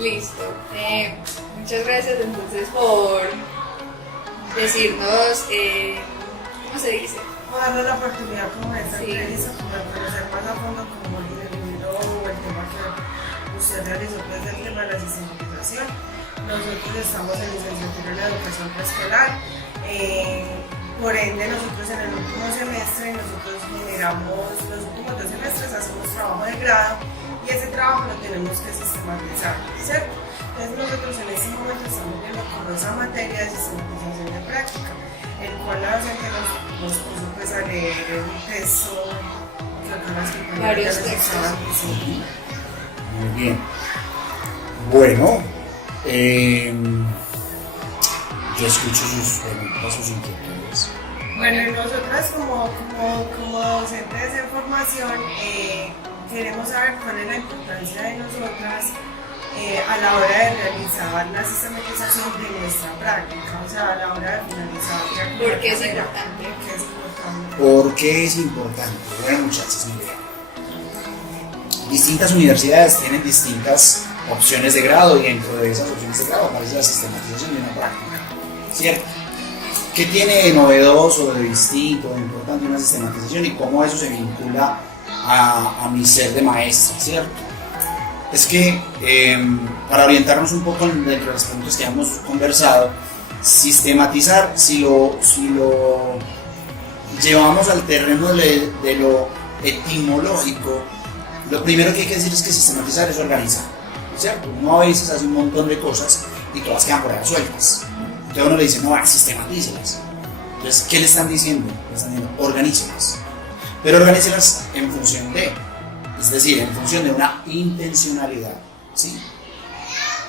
Listo. Muchas gracias entonces por decirnos, ¿cómo se dice? O darle la oportunidad como de esta Sí. entrevista, como de conocer más a fondo como el libro o el tema que usted realizó, pues el tema de la sistematización. Nosotros estamos en licenciatura en la educación preescolar. Por ende, nosotros en el último semestre, nosotros generamos, los últimos 2 semestres hacemos trabajo de grado y ese trabajo lo tenemos que sistematizar, ¿cierto? Entonces nosotros en este momento estamos viendo como esa materia de sistematización de práctica, el cual la docente nos puso pues a leer un texto que acá las compañeras Varios ya nos textos. estaban diciendo. Muy bien. Bueno, yo escucho sus preguntas, sus inquietudes. Bueno, y nosotras como docentes de formación queremos saber cuál es la importancia de nosotras a la hora de realizar la sistematización de nuestra práctica, o sea, a la hora de finalizar ya con ¿Por la qué es carrera. importante? ¿Por qué es importante? ¿Por qué es importante? Bueno, muchachos, mire. Distintas universidades tienen distintas opciones de grado y dentro de esas opciones de grado aparece la sistematización de una práctica, ¿cierto? ¿Qué tiene de novedoso, de distinto, de importante una sistematización y cómo eso se vincula a mi ser de maestra, ¿cierto? Es que para orientarnos un poco dentro de las preguntas que hemos conversado, sistematizar, si lo llevamos al terreno de lo etimológico, lo primero que hay que decir es que sistematizar es organizar, ¿cierto? Uno a veces hace un montón de cosas y todas quedan por ahí sueltas. Entonces uno le dice, no, sistematícelas. Entonces, ¿qué le están diciendo? Le están diciendo, organícelas. Pero organícelas en función de, es decir, en función de una intencionalidad, ¿sí?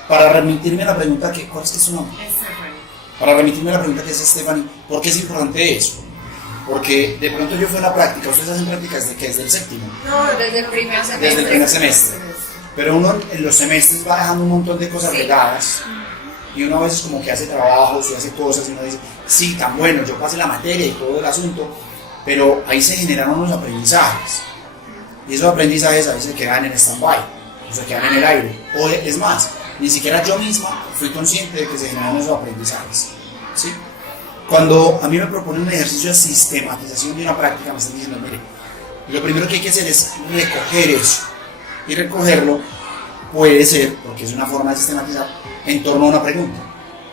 Para remitirme a la pregunta, ¿cuál es su nombre? Para remitirme a la pregunta que es Stephanie, ¿por qué es importante eso? Porque de pronto yo fui a una práctica, ustedes hacen prácticas de qué, desde el séptimo, No, Desde el primer semestre. desde el primer semestre. Pero uno en los semestres va dejando un montón de cosas Sí. regadas y uno a veces como que hace trabajos y hace cosas y uno dice, sí, tan bueno, yo pasé la materia y todo el asunto, pero ahí se generaron unos aprendizajes y esos aprendizajes a veces quedan en stand-by, o se quedan en el aire, o es más, ni siquiera yo misma fui consciente de que se generaron esos aprendizajes, ¿sí? Cuando a mí me proponen un ejercicio de sistematización de una práctica, me están diciendo, mire, lo primero que hay que hacer es recoger eso. Y recogerlo puede ser, porque es una forma de sistematizar, en torno a una pregunta.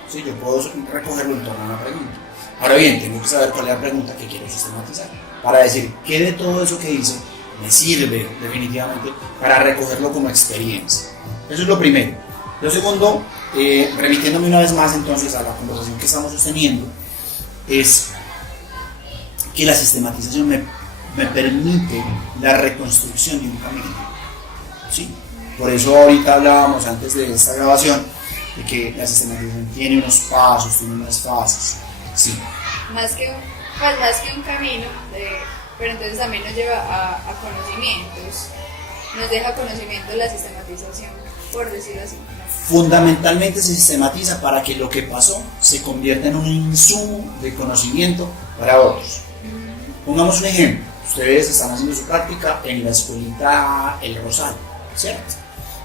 ¿Sí? Yo puedo recogerlo en torno a una pregunta. Ahora bien, tengo que saber cuál es la pregunta que quiero sistematizar, para decir qué de todo eso que hice me sirve definitivamente para recogerlo como experiencia. Eso es lo primero. Lo segundo, remitiéndome una vez más entonces a la conversación que estamos sosteniendo, es que la sistematización me permite la reconstrucción de un camino, ¿sí? Por eso ahorita hablábamos antes de esta grabación de que la sistematización tiene unos pasos, tiene unas fases, ¿sí? Más que un camino, pero entonces también nos lleva a conocimientos, nos deja conocimiento la sistematización, por decirlo así. Fundamentalmente se sistematiza para que lo que pasó se convierta en un insumo de conocimiento para otros. Pongamos un ejemplo, ustedes están haciendo su práctica en la escuelita El Rosal, ¿cierto?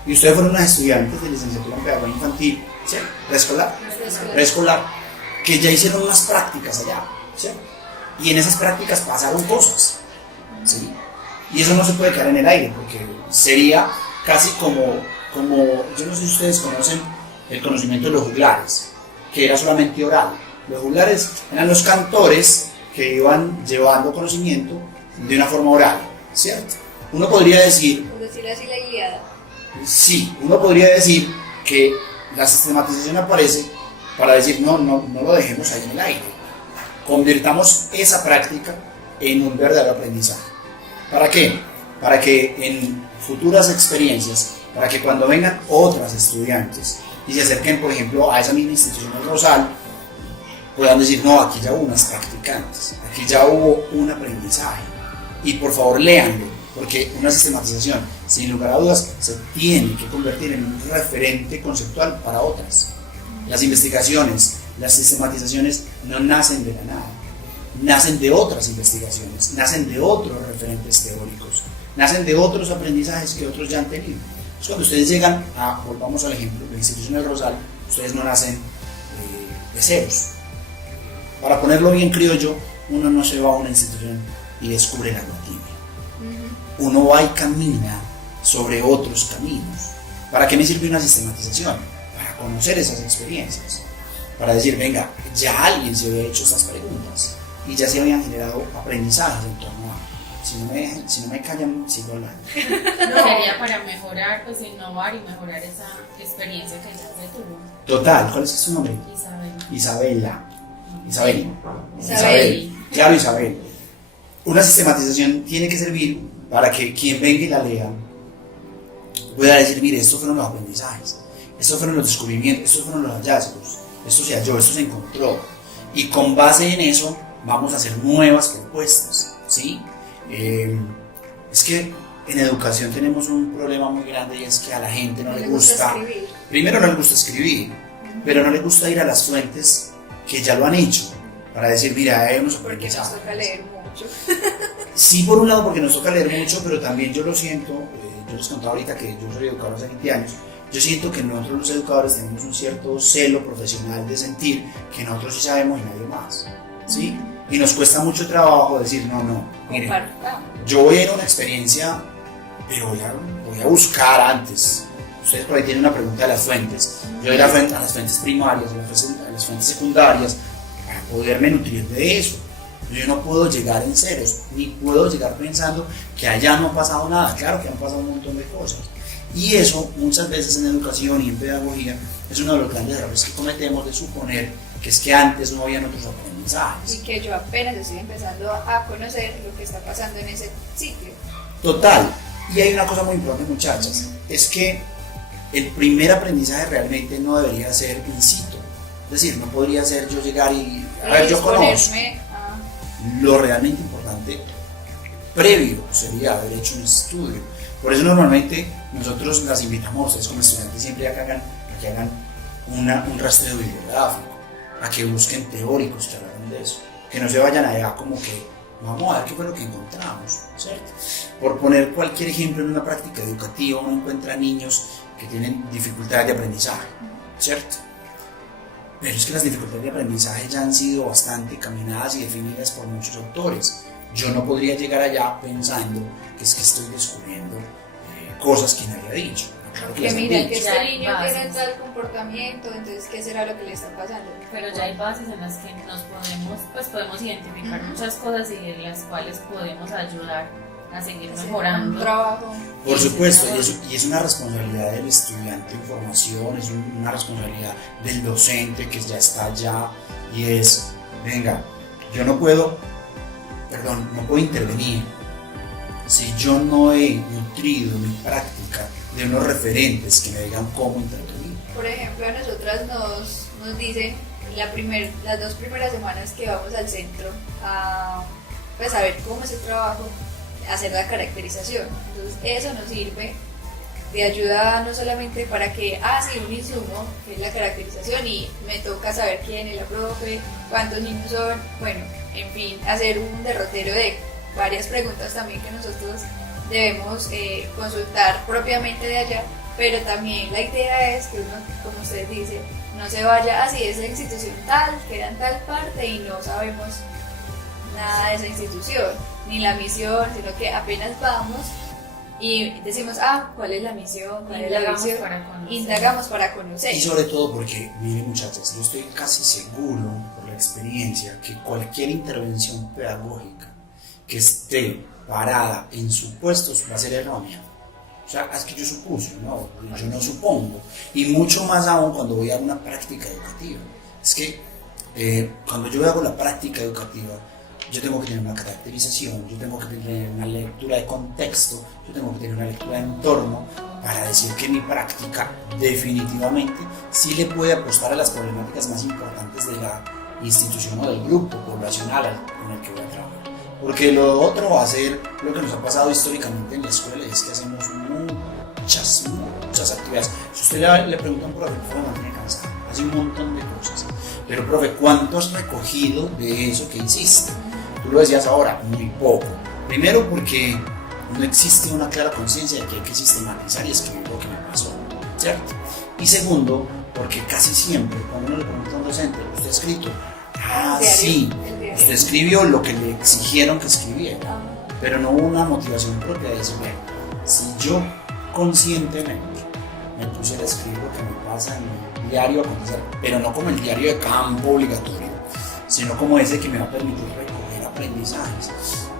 Y ustedes fueron unos estudiantes de licenciatura en pedagogía infantil, ¿cierto? Preescolar, que ya hicieron unas prácticas allá, ¿cierto? Y en esas prácticas pasaron cosas, ¿sí? Y eso no se puede quedar en el aire, porque sería casi como yo no sé si ustedes conocen el conocimiento de los juglares, que era solamente oral. Los juglares eran los cantores que iban llevando conocimiento de una forma oral, ¿cierto? Uno podría decir, Por decirlo así, la guiada. sí, uno podría decir que la sistematización aparece para decir, no lo dejemos ahí en el aire. Convirtamos esa práctica en un verdadero aprendizaje. ¿Para qué? Para que en futuras experiencias, para que cuando vengan otras estudiantes y se acerquen, por ejemplo, a esa misma institución del Rosal, puedan decir, no, aquí ya hubo unas practicantes, aquí ya hubo un aprendizaje. Y por favor, léanlo, porque una sistematización, sin lugar a dudas, se tiene que convertir en un referente conceptual para otras. Las investigaciones, las sistematizaciones no nacen de la nada, nacen de otras investigaciones, nacen de otros referentes teóricos, nacen de otros aprendizajes que otros ya han tenido. Entonces, cuando ustedes llegan a, volvamos al ejemplo, la institución del Rosal, ustedes no nacen de ceros. Para ponerlo bien criollo, uno no se va a una institución y descubre la agua tibia. Uno va y camina sobre otros caminos. ¿Para qué me sirve una sistematización? Para conocer esas experiencias. Para decir, venga, ya alguien se había hecho estas preguntas y ya se habían generado aprendizajes en torno a. Si no me callan, sigo hablando. Sería para mejorar, pues innovar y mejorar esa experiencia que ya se tuvo. Total, ¿cuál es su nombre? Isabel. Isabel. Claro, Isabel. Una sistematización tiene que servir para que quien venga y la lea pueda decir, mire, estos fueron los aprendizajes, estos fueron los descubrimientos, estos fueron los hallazgos, esto se halló, esto se encontró. Y con base en eso vamos a hacer nuevas propuestas, ¿sí? Es que en educación tenemos un problema muy grande y es que a la gente no le gusta escribir. Primero no le gusta escribir, pero no le gusta ir a las fuentes que ya lo han hecho para decir, mira, hemos Porque nos toca leer mucho. Sí, por un lado porque nos toca leer mucho, pero también yo lo siento, yo les contaba ahorita que yo soy educador hace 20 años, yo siento que nosotros los educadores tenemos un cierto celo profesional de sentir que nosotros sí sabemos y nadie más, ¿sí? Y nos cuesta mucho trabajo decir, no, mire, yo voy a ir a una experiencia, pero voy a buscar antes. Ustedes por ahí tienen una pregunta de las fuentes. Yo voy a las fuentes primarias, a las fuentes secundarias, para poderme nutrir de eso. Yo no puedo llegar en ceros, ni puedo llegar pensando que allá no ha pasado nada. Claro que han pasado un montón de cosas. Y eso, muchas veces en educación y en pedagogía, es uno de los grandes errores que cometemos de suponer que es que antes no habían otros aprendizajes. Y que yo apenas estoy empezando a conocer lo que está pasando en ese sitio. Total. Y hay una cosa muy importante, muchachas, es que el primer aprendizaje realmente no debería ser in situ. Es decir, no podría ser yo llegar y, a ver, yo conozco. Lo realmente importante previo sería haber hecho un estudio. Por eso normalmente nosotros las invitamos a ustedes como estudiantes siempre a que hagan un rastreo bibliográfico, a que busquen teóricos que hablan de eso, que no se vayan allá como que vamos a ver qué fue lo que encontramos, ¿cierto? Por poner cualquier ejemplo, en una práctica educativa uno encuentra niños que tienen dificultades de aprendizaje, ¿cierto? Pero es que las dificultades de aprendizaje ya han sido bastante caminadas y definidas por muchos autores. Yo no podría llegar allá pensando que es que estoy descubriendo cosas que nadie ha dicho. Claro que mira, que este niño bases. tiene tal comportamiento, entonces ¿qué será lo que le está pasando? Pero ya hay bases en las que podemos identificar muchas cosas y de las cuales podemos ayudar a seguir mejorando. Un trabajo. Por supuesto, y es una responsabilidad del estudiante en formación, es una responsabilidad del docente que ya está allá, y es, venga, yo no puedo intervenir si yo no he nutrido mi práctica de unos referentes que me digan cómo intervenir. Por ejemplo, a nosotras nos dicen las 2 primeras semanas que vamos al centro a ver cómo es el trabajo, hacer la caracterización. Entonces eso nos sirve de ayuda no solamente para que, sí, un insumo, que es la caracterización y me toca saber quién es la profe, cuántos niños son, bueno, en fin, hacer un derrotero de varias preguntas también que nosotros debemos consultar propiamente de allá, pero también la idea es que uno, como usted dice, no se vaya así, esa institución tal, queda en tal parte y no sabemos nada de esa institución, ni la misión, sino que apenas vamos y decimos, ¿cuál es la misión? ¿Cuál es la visión? Indagamos para conocer. Y sobre todo porque, miren muchachas, yo estoy casi seguro por la experiencia que cualquier intervención pedagógica que esté parada en supuestos va a ser errónea. O sea, es que yo supuse, yo no supongo. Y mucho más aún cuando voy a una práctica educativa. Es que cuando yo hago la práctica educativa, yo tengo que tener una caracterización, yo tengo que tener una lectura de contexto, yo tengo que tener una lectura de entorno para decir que mi práctica definitivamente sí le puede apostar a las problemáticas más importantes de la institución o del grupo poblacional con el que voy a trabajar. Porque lo otro va a ser lo que nos ha pasado históricamente en la escuela, es que hacemos muchas actividades. Si usted le pregunta a un profe, ¿cómo mantiene cansado? Hace un montón de cosas. Pero profe, ¿cuánto has recogido de eso que hiciste? Tú lo decías ahora, muy poco. Primero porque no existe una clara conciencia de que hay que sistematizar y escribir lo que me pasó, ¿cierto? Y segundo, porque casi siempre cuando uno le pregunta a un docente, ¿usted ha escrito? Ah, El diario, sí, el diario. usted escribió lo que le exigieron que escribiera, pero no hubo una motivación propia de decir, bueno, si yo conscientemente me pusiera a escribir lo que me pasa en el diario acontecer, pero no como el diario de campo obligatorio, sino como ese que me va a permitir recoger aprendizajes.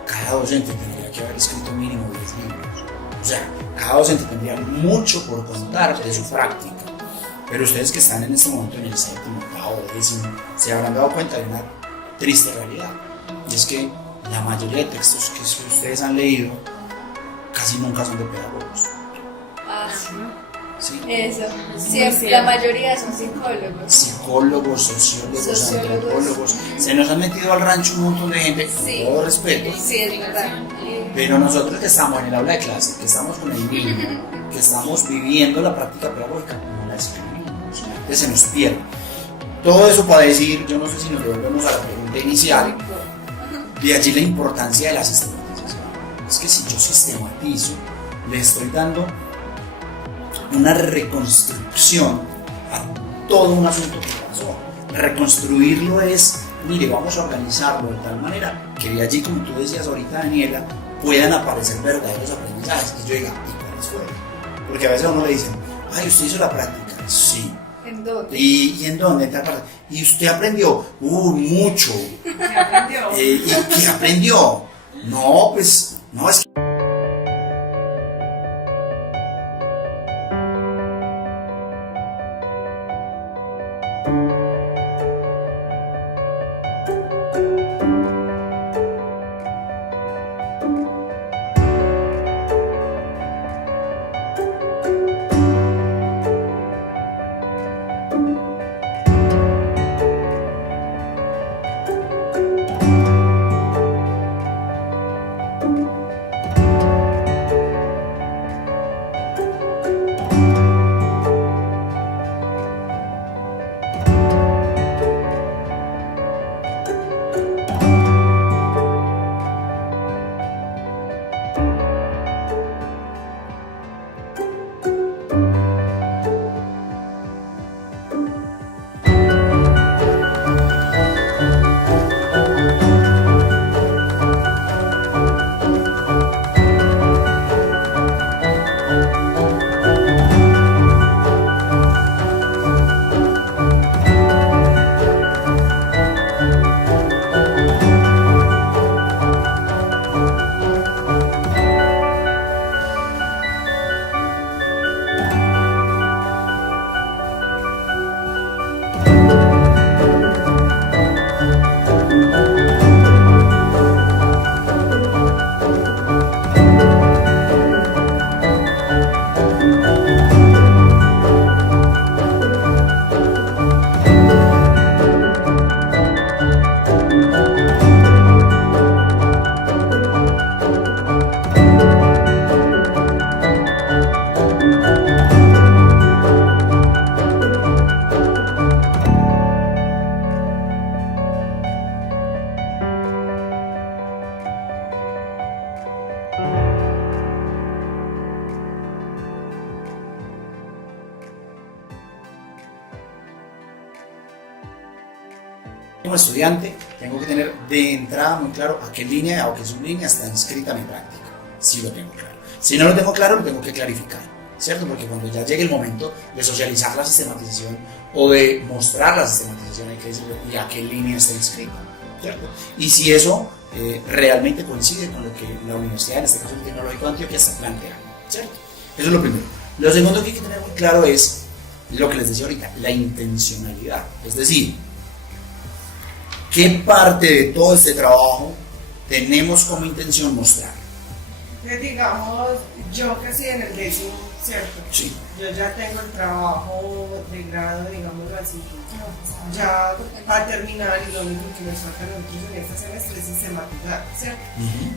Cada docente tendría que haber escrito mínimo 10 libros. O sea, cada docente tendría mucho por contar de su práctica. Pero ustedes que están en este momento en el séptimo, octavo, décimo, se habrán dado cuenta de una triste realidad. Y es que la mayoría de textos que ustedes han leído casi nunca son de pedagogos. Ah, sí. ¿Sí? Eso. Es muy Siempre, cierto. la mayoría son psicólogos. Psicólogos, sociólogos, Sociólogos. antropólogos. Se nos han metido al rancho un montón de gente, Sí. con todo respeto. Sí, es verdad. Pero nosotros que estamos en el aula de clase, que estamos con el niño, que estamos viviendo la práctica pedagógica, no la escribimos, que se nos pierde. Todo eso para decir, yo no sé si nos devolvemos a la pregunta inicial, de allí la importancia de la sistematización. Es que si yo sistematizo, le estoy dando una reconstrucción a todo un asunto que pasó. Reconstruirlo es, mire, vamos a organizarlo de tal manera que de allí, como tú decías ahorita, Daniela, puedan aparecer verdaderos aprendizajes. Y yo diga, ¿y cuáles fueron? Porque a veces a uno le dicen, ay, ¿usted hizo la práctica? Sí. ¿En dónde? ¿Y en dónde? En tal parte. ¿Y usted aprendió? Mucho. ¿Qué aprendió? ¿Y qué aprendió? No, pues, no, es que... Como estudiante, tengo que tener de entrada muy claro a qué línea o qué sublínea está inscrita mi práctica. Si lo tengo claro. Si no lo tengo claro, lo tengo que clarificar, ¿cierto? Porque cuando ya llegue el momento de socializar la sistematización o de mostrar la sistematización, hay que decirle y a qué línea está inscrita, ¿cierto? Y si eso realmente coincide con lo que la universidad, en este caso el Tecnológico de Antioquia, está planteando, ¿cierto? Eso es lo primero. Lo segundo que hay que tener muy claro es lo que les decía ahorita, la intencionalidad. Es decir, ¿qué parte de todo este trabajo tenemos como intención mostrar? Que digamos, yo que sí en el décimo, ¿cierto? Sí. Yo ya tengo el trabajo de grado, digámoslo así, ya a terminar y lo único que nos falta a nosotros en este semestre es sistematizar, ¿cierto?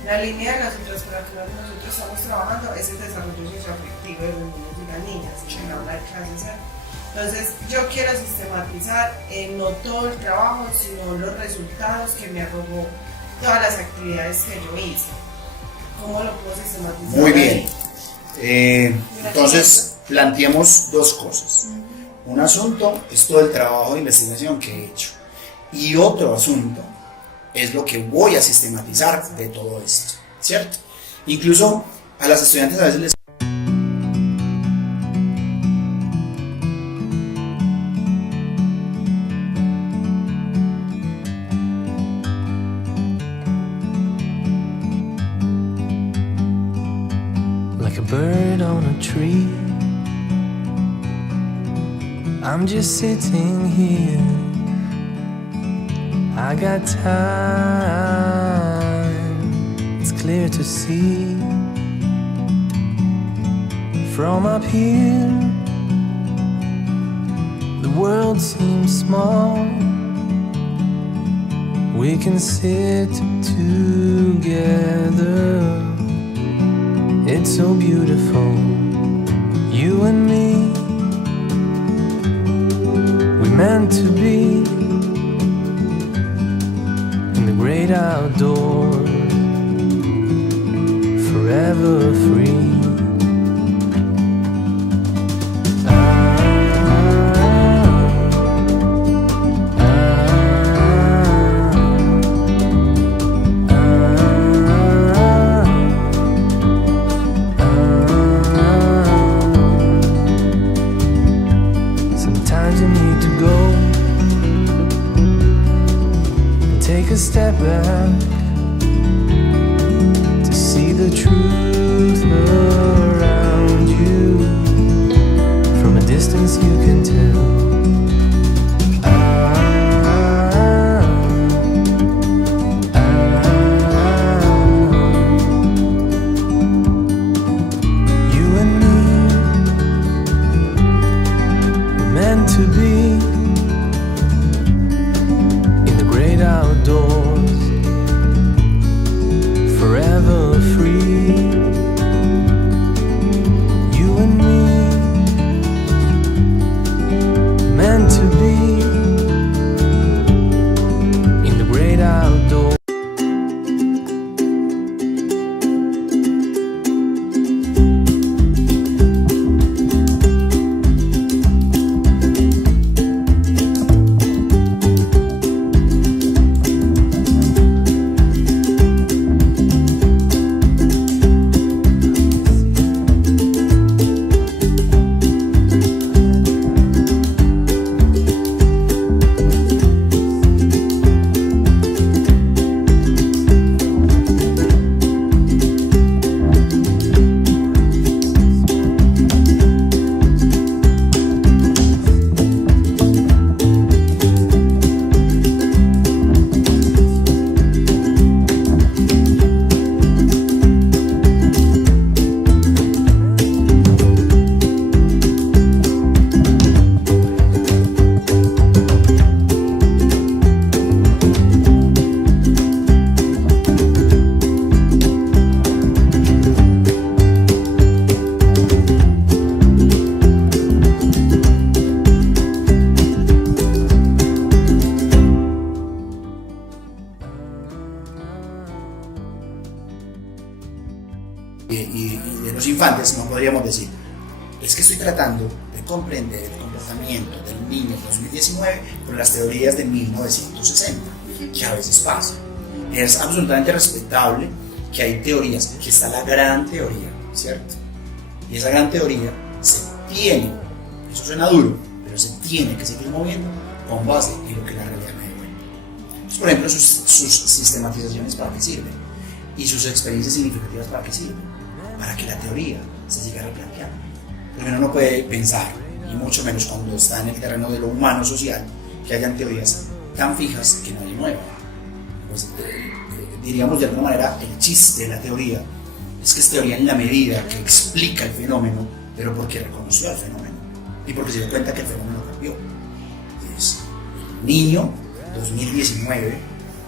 La línea de nosotros con la que nosotros estamos trabajando es el desarrollo socioafectivo de los niños y las niñas, en el aula de clase, ¿cierto? Entonces, yo quiero sistematizar no todo el trabajo, sino los resultados que me arrojó todas las actividades que yo hice. ¿Cómo lo puedo sistematizar? Muy bien. Entonces, planteemos dos cosas. Un asunto es todo el trabajo de investigación que he hecho. Y otro asunto es lo que voy a sistematizar de todo esto, ¿cierto? Incluso a las estudiantes a veces les... Like a bird on a tree, I'm just sitting here. I got time, it's clear to see. From up here, the world seems small. We can sit together. It's so beautiful, you and me. We meant to be in the great outdoors, forever free. Take a step back to see the truth around you. From a distance you can tell. You and me were meant to be outdoors, forever free. You and me, meant to be in the great outdoors. Y de los infantes no podríamos decir, es que estoy tratando de comprender el comportamiento del niño en 2019 con las teorías de 1960, que a veces pasa. Es absolutamente respetable que hay teorías, que está la gran teoría, ¿cierto? Y esa gran teoría se tiene, eso suena duro, pero se tiene que seguir moviendo con base en lo que la realidad me devuelve. Entonces, por ejemplo, sus sistematizaciones, ¿para qué sirven? Y sus experiencias significativas, ¿para qué sirven? Para que la teoría se siga replanteando. Porque uno no puede pensar, y mucho menos cuando está en el terreno de lo humano social, que hayan teorías tan fijas que no hay nuevas. Pues, diríamos de alguna manera, el chiste de la teoría es que es teoría en la medida que explica el fenómeno, pero porque reconoció el fenómeno y porque se dio cuenta que el fenómeno cambió. Entonces, el niño 2019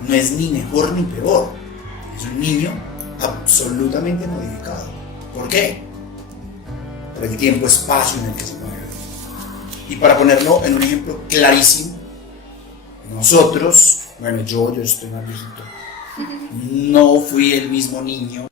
no es ni mejor ni peor, es un niño absolutamente modificado. ¿Por qué? Por el tiempo-espacio en el que se mueve. Y para ponerlo en un ejemplo clarísimo, nosotros, bueno, yo estoy más viejito, no fui el mismo niño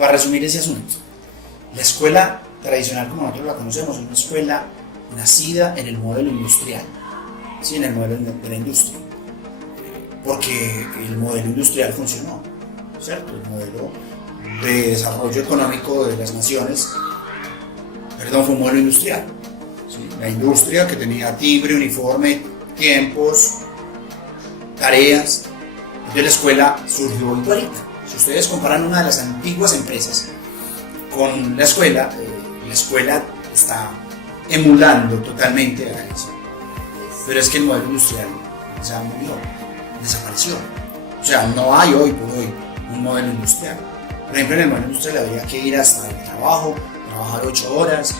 para resumir ese asunto, la escuela tradicional como nosotros la conocemos es una escuela nacida en el modelo industrial, ¿sí? En el modelo de la industria, porque el modelo industrial funcionó, ¿cierto? El modelo de desarrollo económico de las naciones, fue un modelo industrial, ¿sí? La industria que tenía timbre, uniforme, tiempos, tareas. Entonces la escuela surgió igualita. Si ustedes comparan una de las antiguas empresas con la escuela está emulando totalmente a eso. Pero es que el modelo industrial ya murió, desapareció. O sea, no hay hoy por hoy un modelo industrial. Por ejemplo, en el modelo industrial habría que ir hasta el trabajo, trabajar 8 horas.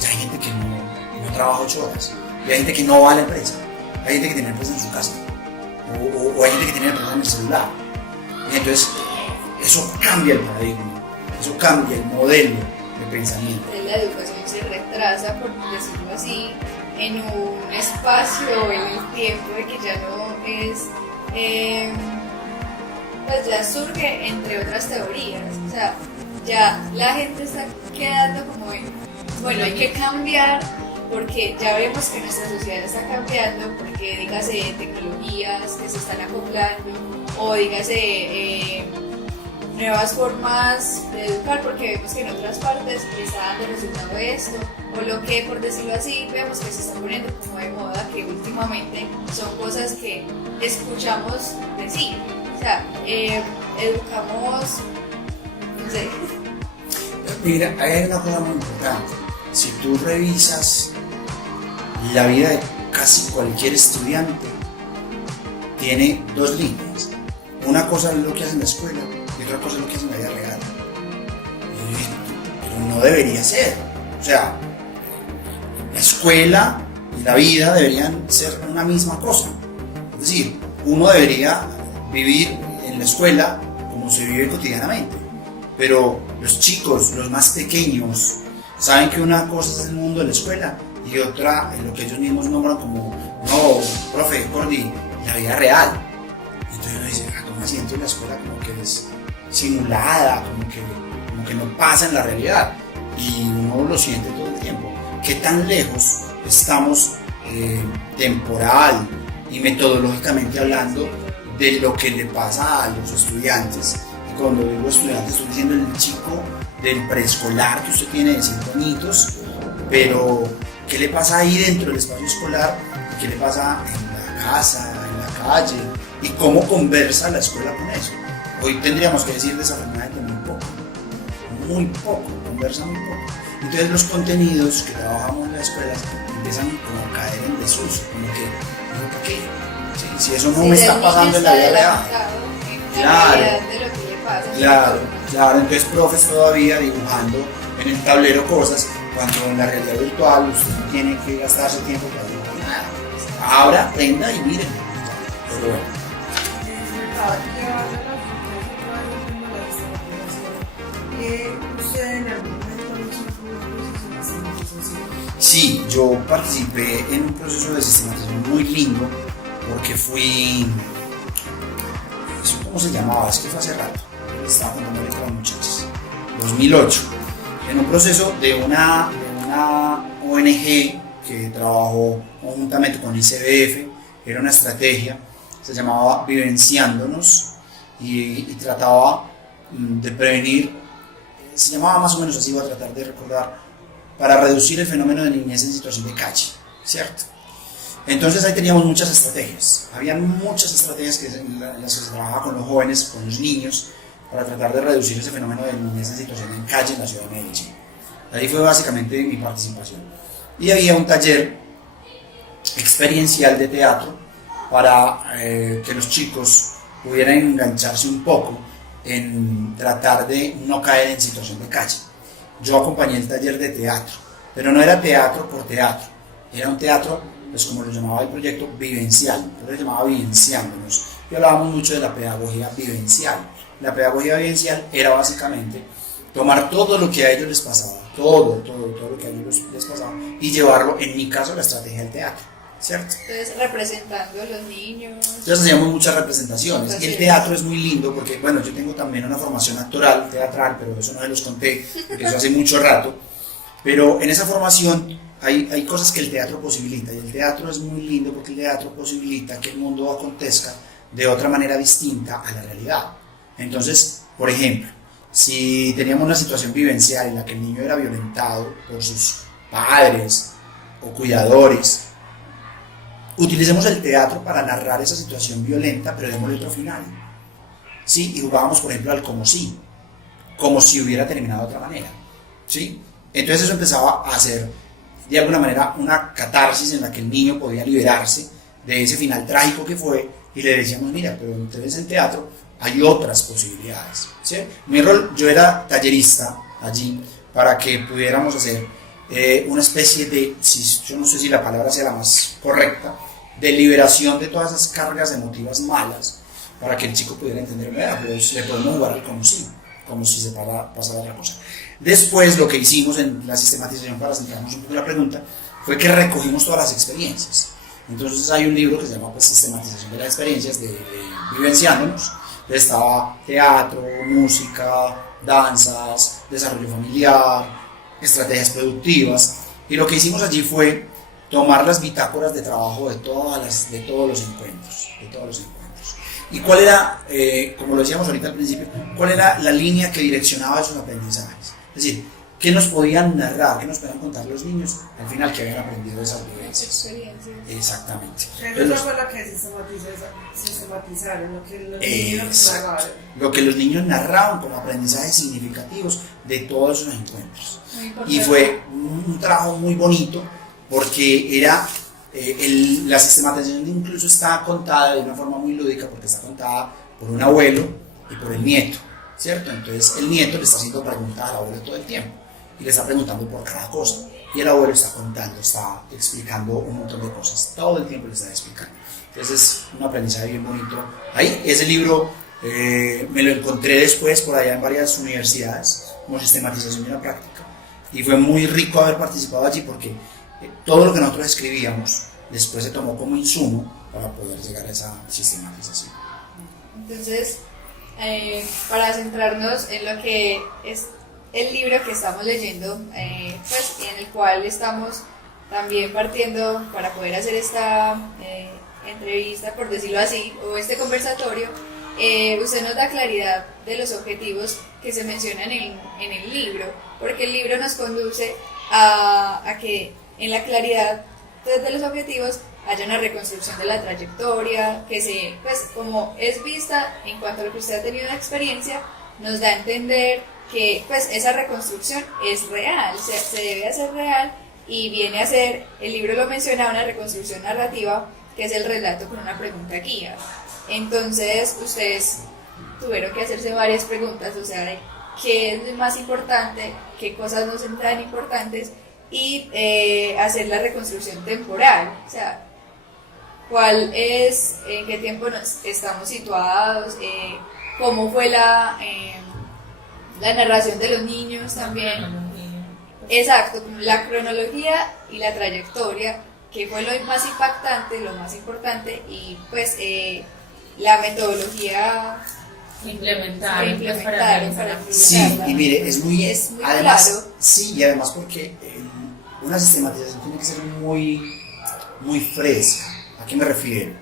Ya hay gente que no trabaja 8 horas. Y hay gente que no va a la empresa. Hay gente que tiene empresa en su casa. O hay gente que tiene empresa en el celular. Y entonces, eso cambia el paradigma. Eso cambia el modelo de pensamiento. La educación se retrasa, por decirlo así, en un espacio, en el tiempo de que ya no es, pues ya surge entre otras teorías. O sea, ya la gente está quedando como en, bueno, hay que cambiar porque ya vemos que nuestra sociedad está cambiando, porque dígase tecnologías que se están acoplando, o dígase nuevas formas de educar, porque vemos que en otras partes está dando resultado esto, o lo que, por decirlo así, vemos que se está poniendo como de moda, que últimamente son cosas que escuchamos decir. O sea, educamos, no sé. Mira, hay una cosa muy importante. Si tú revisas la vida de casi cualquier estudiante, tiene 2 líneas. Una cosa es lo que hace en la escuela y otra cosa es lo que hace en la vida real. Pero no debería ser. O sea, la escuela y la vida deberían ser una misma cosa. Es decir, uno debería vivir en la escuela como se vive cotidianamente. Pero los chicos, los más pequeños, saben que una cosa es el mundo de la escuela y otra es lo que ellos mismos nombran como, no, profe, Cordy, la vida real. Entonces uno dice, ¿cómo así? Entonces la escuela como que es simulada, como que no pasa en la realidad. Y uno lo siente todo el tiempo. ¿Qué tan lejos estamos temporal y metodológicamente hablando de lo que le pasa a los estudiantes? Y cuando digo estudiantes estoy diciendo el chico del preescolar que usted tiene de 5 añitos, pero ¿qué le pasa ahí dentro del espacio escolar? ¿Qué le pasa en la casa, en la calle? ¿Y cómo conversa la escuela con eso? Hoy tendríamos que decir desafortunadamente muy poco, conversa muy poco. Entonces los contenidos que trabajamos en la escuela empiezan como a caer en desuso, como que, ¿por qué? Si eso no me está pasando en la vida real. Claro, De lo que le pasa. Claro, entonces profes todavía dibujando en el tablero cosas, cuando en la realidad virtual usted no tiene que gastarse tiempo para dibujar nada. Ahora aprenda y miren. Pero bueno. ¿Usted en algún momento hizo un proceso de sistematización? Sí, yo participé en un proceso de sistematización muy lindo porque fui, ¿cómo se llamaba? Es que fue hace rato, estaba contándole con las muchachas, 2008, en un proceso de una ONG que trabajó conjuntamente con ICBF, era una estrategia, se llamaba Vivenciándonos y trataba de prevenir, se llamaba más o menos así, voy a tratar de recordar, para reducir el fenómeno de niñez en situación de calle, ¿cierto? Entonces ahí teníamos muchas estrategias, habían muchas estrategias en las que se trabajaba con los jóvenes, con los niños, para tratar de reducir ese fenómeno de niñez en situación de calle en la ciudad de Medellín. Ahí fue básicamente mi participación. Y había un taller experiencial de teatro para que los chicos pudieran engancharse un poco en tratar de no caer en situación de calle. Yo acompañé el taller de teatro, pero no era teatro por teatro, era un teatro, pues como lo llamaba el proyecto, vivencial, yo lo llamaba Vivenciándonos, y hablábamos mucho de la pedagogía vivencial. La pedagogía vivencial era básicamente tomar todo lo que a ellos les pasaba, todo lo que a ellos les pasaba, y llevarlo, en mi caso, a la estrategia del teatro. ¿cierto? Entonces, representando a los niños. Entonces hacíamos muchas representaciones y el teatro es muy lindo porque, bueno, yo tengo también una formación actoral, teatral, pero eso no se los conté porque eso hace mucho rato, pero en esa formación hay cosas que el teatro posibilita y el teatro es muy lindo porque el teatro posibilita que el mundo acontezca de otra manera distinta a la realidad. Entonces, por ejemplo, si teníamos una situación vivencial en la que el niño era violentado por sus padres o cuidadores, utilicemos el teatro para narrar esa situación violenta, pero démosle otro final. ¿Sí? Y jugábamos, por ejemplo, al como si hubiera terminado de otra manera. ¿Sí? Entonces eso empezaba a hacer, de alguna manera, una catarsis en la que el niño podía liberarse de ese final trágico que fue, y le decíamos, mira, pero entonces en teatro hay otras posibilidades. ¿Sí? Mi rol, yo era tallerista allí para que pudiéramos hacer una especie de, yo no sé si la palabra sea la más correcta, de liberación de todas esas cargas emotivas malas para que el chico pudiera entender, pero le podemos jugar al como si se pasara otra cosa. Después lo que hicimos en la sistematización, para centrarnos un poco en la pregunta, fue que recogimos todas las experiencias. Entonces hay un libro que se llama pues, Sistematización de las Experiencias de Vivenciándonos. Estaba teatro, música, danzas, desarrollo familiar, estrategias productivas, y lo que hicimos allí fue tomar las bitácoras de trabajo de todos los encuentros. ¿Y cuál era, como lo decíamos ahorita al principio, cuál era la línea que direccionaba esos aprendizajes? Es decir, ¿qué nos podían narrar, qué nos podían contar los niños al final que habían aprendido de esas vivencias? Exactamente. Eso fue lo que sistematizaron, lo que los niños narraron. Lo que los niños narraban como aprendizajes significativos de todos esos encuentros. Y fue un trabajo muy bonito porque era la sistematización incluso está contada de una forma muy lúdica porque está contada por un abuelo y por el nieto, ¿cierto? Entonces el nieto le está haciendo preguntas al abuelo todo el tiempo y le está preguntando por cada cosa y el abuelo está contando, está explicando un montón de cosas, todo el tiempo le está explicando. Entonces es un aprendizaje bien bonito. Ahí, ese libro me lo encontré después por allá en varias universidades como sistematización de la práctica y fue muy rico haber participado allí porque todo lo que nosotros escribíamos después se tomó como insumo para poder llegar a esa sistematización. Entonces, para centrarnos en lo que es el libro que estamos leyendo, pues, en el cual estamos también partiendo para poder hacer esta entrevista, por decirlo así, o este conversatorio, usted nos da claridad de los objetivos que se mencionan en el libro, porque el libro nos conduce a que en la claridad de los objetivos haya una reconstrucción de la trayectoria, que pues como es vista en cuanto a lo que usted ha tenido de experiencia, nos da a entender que pues esa reconstrucción es real, se debe hacer real y viene a ser, el libro lo menciona, una reconstrucción narrativa que es el relato con una pregunta guía. Entonces ustedes tuvieron que hacerse varias preguntas, o sea, qué es lo más importante, qué cosas no son tan importantes y hacer la reconstrucción temporal, o sea, cuál es, en qué tiempo estamos situados, cómo fue la narración de los niños también, exacto, la cronología y la trayectoria, que fue lo más impactante, lo más importante y pues la metodología implementaron para Sí, y mire, es muy además, claro. Sí, y además porque una sistematización tiene que ser muy fresca. ¿A qué me refiero?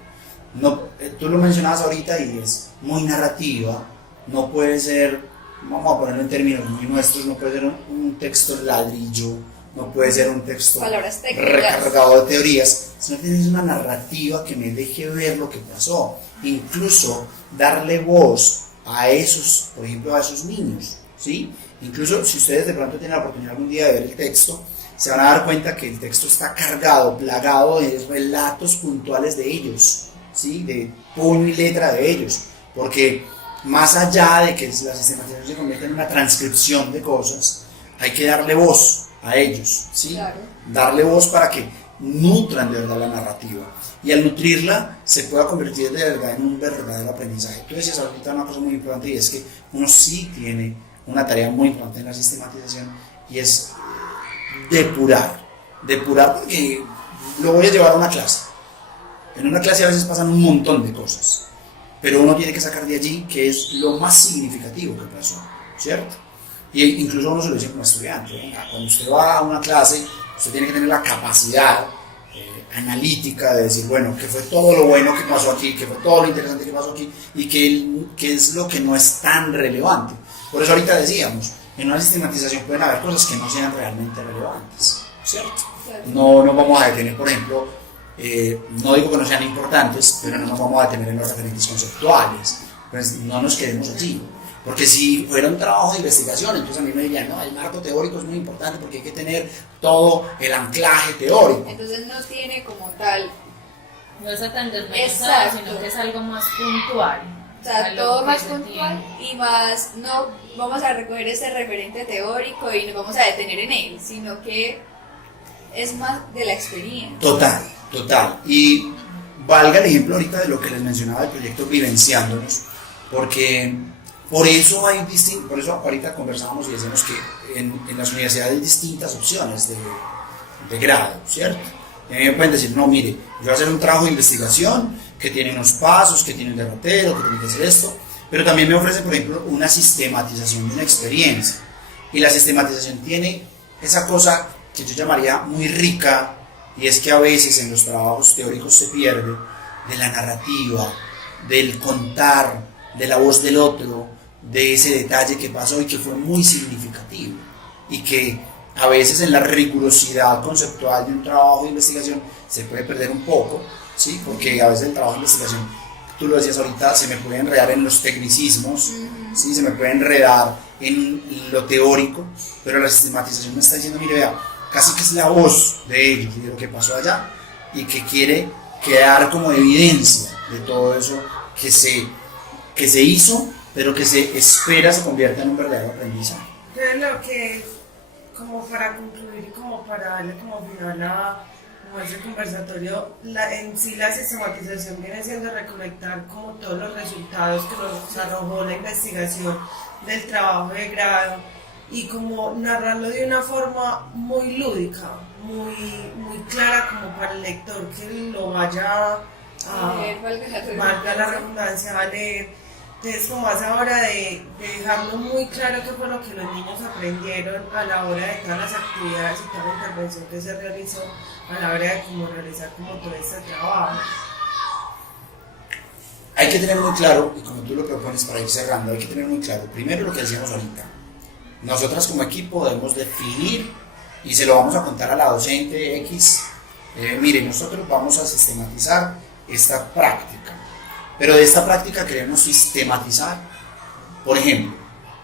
No, tú lo mencionabas ahorita y es muy narrativa, no puede ser, vamos a ponerlo en términos muy nuestros, no puede ser un texto ladrillo, no puede ser un texto recargado de teorías, sino que es una narrativa que me deje ver lo que pasó, incluso darle voz a esos, por ejemplo, a esos niños, ¿sí? Incluso si ustedes de pronto tienen la oportunidad algún día de ver el texto, se van a dar cuenta que el texto está cargado, plagado de relatos puntuales de ellos, ¿sí? De puño y letra de ellos, porque más allá de que la sistematización se convierta en una transcripción de cosas, hay que darle voz a ellos, ¿sí? Claro. Darle voz para que nutran de verdad la narrativa y al nutrirla se pueda convertir de verdad en un verdadero aprendizaje. Tú decías ahorita una cosa muy importante y es que uno sí tiene una tarea muy importante en la sistematización y es depurar porque lo voy a llevar a una clase En una clase a veces pasan un montón de cosas, pero uno tiene que sacar de allí qué es lo más significativo que pasó, ¿cierto? Y incluso uno se lo dice como estudiante, ¿no? Cuando usted va a una clase, usted tiene que tener la capacidad analítica de decir, bueno, qué fue todo lo bueno que pasó aquí, qué fue todo lo interesante que pasó aquí y qué es lo que no es tan relevante. Por eso ahorita decíamos, en una sistematización pueden haber cosas que no sean realmente relevantes, ¿cierto? No nos vamos a detener, por ejemplo, no digo que no sean importantes, pero no nos vamos a detener en los referentes conceptuales, pues no nos quedemos allí. Porque si fuera un trabajo de investigación, entonces a mí me dirían, no, el marco teórico es muy importante porque hay que tener todo el anclaje teórico. Entonces no tiene como tal, No es tan desmenuzado, sino que es algo más puntual. o sea, Algo todo que más se puntual tiene. y más, no vamos a recoger ese referente teórico y nos vamos a detener en él, sino que es más de la experiencia. Total. Y valga el ejemplo ahorita de lo que les mencionaba del proyecto Vivenciándonos, porque por eso ahorita conversábamos y decimos que en las universidades hay distintas opciones de grado, ¿cierto? Y a mí me pueden decir, no, mire, yo voy a hacer un trabajo de investigación que tiene unos pasos, que tiene un derrotero, que tiene que hacer esto, pero también me ofrecen, por ejemplo, una sistematización de una experiencia. Y la sistematización tiene esa cosa que yo llamaría muy rica, y es que a veces en los trabajos teóricos se pierde de la narrativa, del contar, de la voz del otro, de ese detalle que pasó y que fue muy significativo y que a veces en la rigurosidad conceptual de un trabajo de investigación se puede perder un poco, ¿sí? Porque a veces el trabajo de investigación, tú lo decías ahorita, se me puede enredar en los tecnicismos, ¿sí? Se me puede enredar en lo teórico, pero la sistematización me está diciendo, mire, vea, casi que es la voz de ellos y de lo que pasó allá y que quiere quedar como evidencia de todo eso que se hizo, pero que se espera se convierta en un verdadero aprendizaje. Entonces lo que, como para concluir y como para darle como final a como ese conversatorio, en sí la sistematización viene siendo recolectar como todos los resultados que nos arrojó la investigación del trabajo de grado y como narrarlo de una forma muy lúdica, muy clara como para el lector que lo vaya valga la redundancia, a leer. Entonces, como hace ahora de dejarlo muy claro qué fue lo que los niños aprendieron a la hora de todas las actividades y toda la intervención que se realizó, a la hora de cómo realizar como todo este trabajo. Hay que tener muy claro, y como tú lo propones para ir cerrando, hay que tener muy claro, primero lo que decíamos ahorita, nosotras como equipo debemos definir, y se lo vamos a contar a la docente X, mire, nosotros vamos a sistematizar esta práctica. Pero de esta práctica queremos sistematizar, por ejemplo,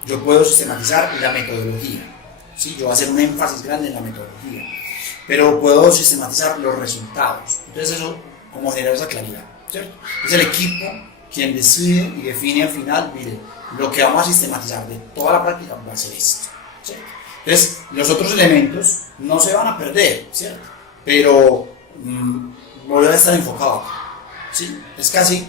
yo puedo sistematizar la metodología, ¿sí? Yo voy a hacer un énfasis grande en la metodología, pero puedo sistematizar los resultados. Entonces eso, como genera esa claridad, ¿cierto? Es el equipo quien decide y define al final, mire, lo que vamos a sistematizar de toda la práctica va a ser esto, ¿cierto? Entonces, los otros elementos no se van a perder, ¿cierto? Pero voy a estar enfocado, ¿sí? Es casi...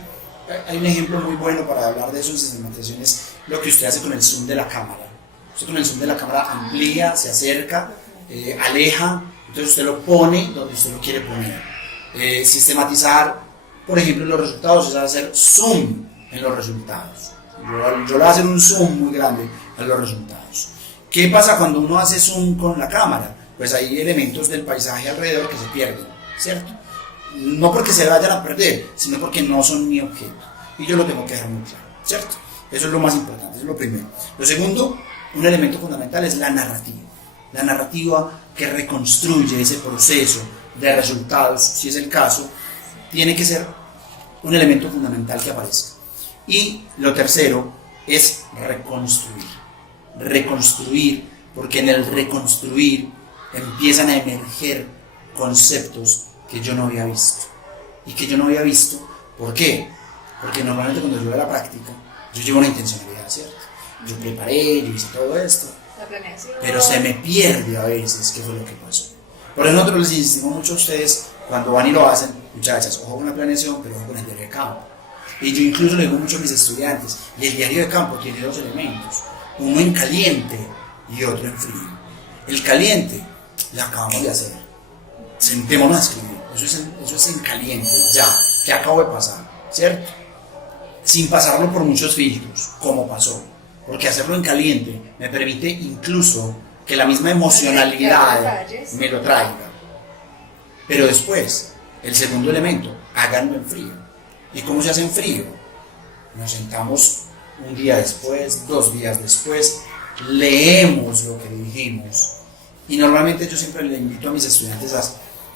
Hay un ejemplo muy bueno para hablar de eso en sistematización, es lo que usted hace con el zoom de la cámara. Usted con el zoom de la cámara amplía, se acerca, aleja, entonces usted lo pone donde usted lo quiere poner. Sistematizar, por ejemplo, los resultados es hacer zoom en los resultados. Yo le voy a hacer un zoom muy grande a los resultados. ¿Qué pasa cuando uno hace zoom con la cámara? Pues hay elementos del paisaje alrededor que se pierden, ¿cierto? No porque se vayan a perder, sino porque no son mi objeto. Y yo lo tengo que dejar muy claro, ¿cierto? Eso es lo más importante, eso es lo primero. Lo segundo, un elemento fundamental es la narrativa. La narrativa que reconstruye ese proceso de resultados, si es el caso, tiene que ser un elemento fundamental que aparezca. Y lo tercero es reconstruir. Reconstruir, porque en el reconstruir empiezan a emerger conceptos que yo no había visto. Y que yo no había visto, ¿por qué? Porque normalmente cuando yo veo la práctica, yo llevo una intencionalidad, ¿cierto? Yo preparé, yo hice todo esto, La planeación. pero se me pierde a veces qué fue lo que pasó. Por eso nosotros les insistimos mucho a ustedes, cuando van y lo hacen, muchachas, ojo con la planeación, pero ojo con el diario de campo. Y yo incluso le digo mucho a mis estudiantes, y el diario de campo tiene dos elementos, uno en caliente y otro en frío. El caliente, lo acabamos de hacer, sentémonos a escribir, eso es en caliente, ya. ¿qué acabo de pasar? ¿Cierto? Sin pasarlo por muchos filtros, como pasó. Porque hacerlo en caliente me permite incluso que la misma emocionalidad me lo traiga. Pero después, el segundo elemento, háganlo en frío. ¿Y cómo se hace en frío? Nos sentamos un día después, 2 días después, leemos lo que dijimos. Y normalmente yo siempre le invito a mis estudiantes a,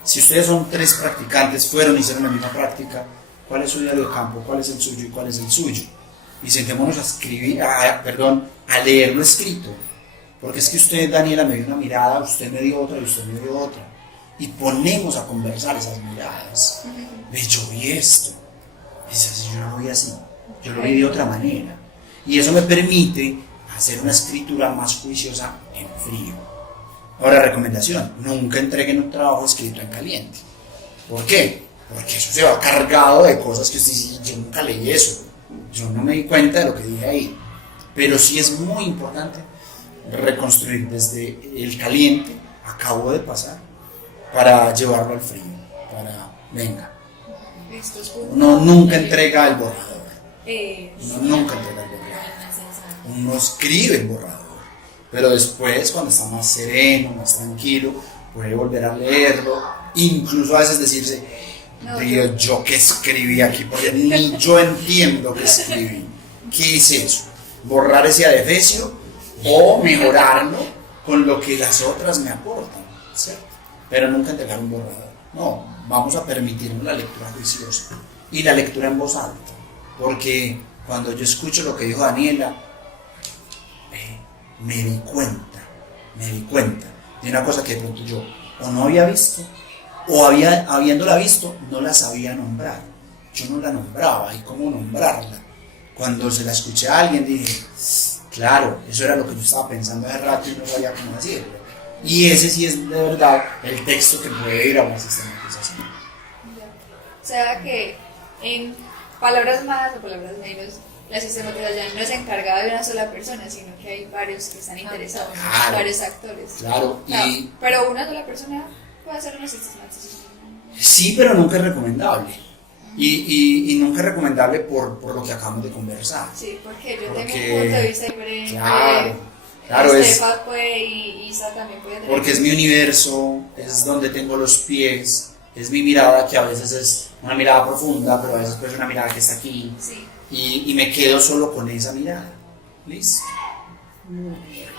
si ustedes son 3 practicantes, fueron y hicieron la misma práctica, ¿cuál es su diario de campo? ¿Cuál es el suyo y cuál es el suyo? Y sentémonos a escribir, a leer lo escrito. Porque es que usted, Daniela, me dio una mirada, usted me dio otra y usted me dio otra. Y ponemos a conversar esas miradas. Ve, yo vi esto. Dice, yo no lo vi así, yo lo vi de otra manera. Y eso me permite hacer una escritura más juiciosa en frío. Ahora, recomendación, nunca entreguen un trabajo escrito en caliente. ¿Por qué? Porque eso se va cargado de cosas que usted dice, yo nunca leí eso, yo no me di cuenta de lo que dije ahí. Pero sí es muy importante reconstruir desde el caliente, acabo de pasar, para llevarlo al frío, para, venga. Uno nunca entrega el borrador. Uno nunca entrega el borrador. Uno escribe el borrador. Pero después, cuando está más sereno, más tranquilo, puede volver a leerlo. Incluso a veces decirse, Dios, yo qué escribí aquí, porque ni yo entiendo qué escribí. ¿Qué es eso? Borrar ese adefesio o mejorarlo con lo que las otras me aportan, ¿cierto? Pero nunca entregar un borrador. No, vamos a permitirnos la lectura juiciosa y la lectura en voz alta, porque cuando yo escucho lo que dijo Daniela, me di cuenta de una cosa que de pronto yo o no había visto, o habiéndola visto, no la sabía nombrar. Yo no la nombraba, y cómo nombrarla. Cuando se la escuché a alguien dije, claro, eso era lo que yo estaba pensando hace rato y no sabía cómo decirlo. Y ese sí es de verdad el texto que puede ir a una sistematización. O sea que en palabras más o palabras menos, la sistematización no es encargada de una sola persona, sino que hay varios que están interesados, claro, varios actores. Claro, y pero una sola persona puede hacer una sistematización. Sí, pero nunca es recomendable. Y nunca es recomendable por lo que acabamos de conversar. Sí, porque yo tengo un punto de vista diferente. Claro, Estefa puede y Isa también puede tener. Porque es mi universo, es donde tengo los pies, es mi mirada, que a veces es una mirada profunda, pero a veces pues es una mirada que está aquí. Sí. Y me quedo solo con esa mirada. ¿Listo? Muy bien.